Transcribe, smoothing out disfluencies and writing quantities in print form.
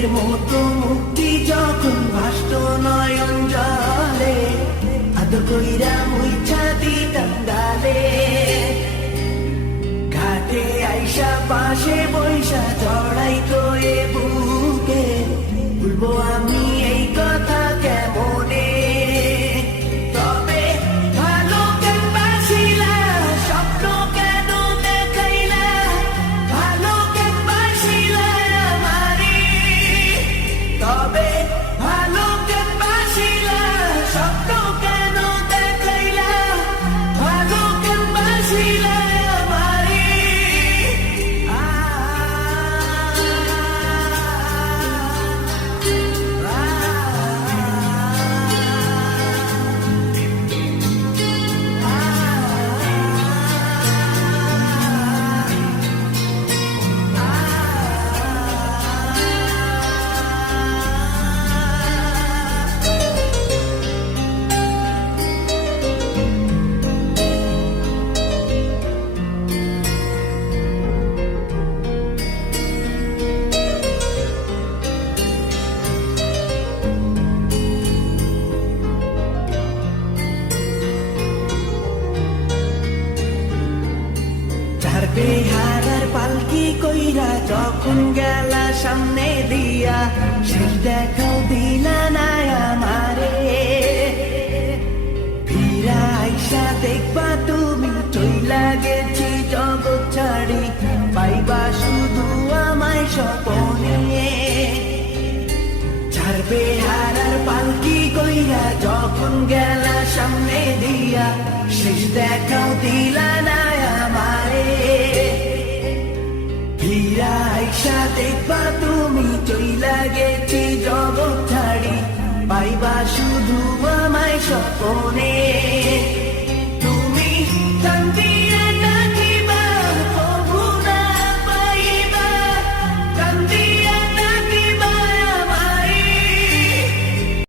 ফুলের মতো মুক্তি যখন ভাসত নয়ন জলে, আদর কইরা মুইছা দিতাম গালে। ঘাটে আইসা পাশে বৈশা জড়াইতো এ বুকে, বলবো আমি এই কথা কেমনে। তবে ভালো কেন বাসিলা, স্বপ্ন কেন দেখাইলা, ভালো কেন বাসিলা আমারে। তবে ভালো কেন বাসিলা, স্বপ্ন কেন দেখাইলা, ভালো কেন বাসিলা আমারে। বেহারার পালকি কইরা যখন গেলা সামনে দিয়া, শেষ দেখাও দিলা না আমারে। ফিরা আইসা দেখবা তুমি চইলা গেছি জগৎ ছাড়ি, পাইবা শুধু আমায় স্বপনে। চার বেহারার পালকি কইরা যখন গেলা সামনে দিয়া, শেষ দেখাও দিলা না আমারে। ফিরা আইসা দেখবা তুমি চইলা গেছি জগৎ ছাড়ি, পাইবা শুধু আমায় স্বপনে।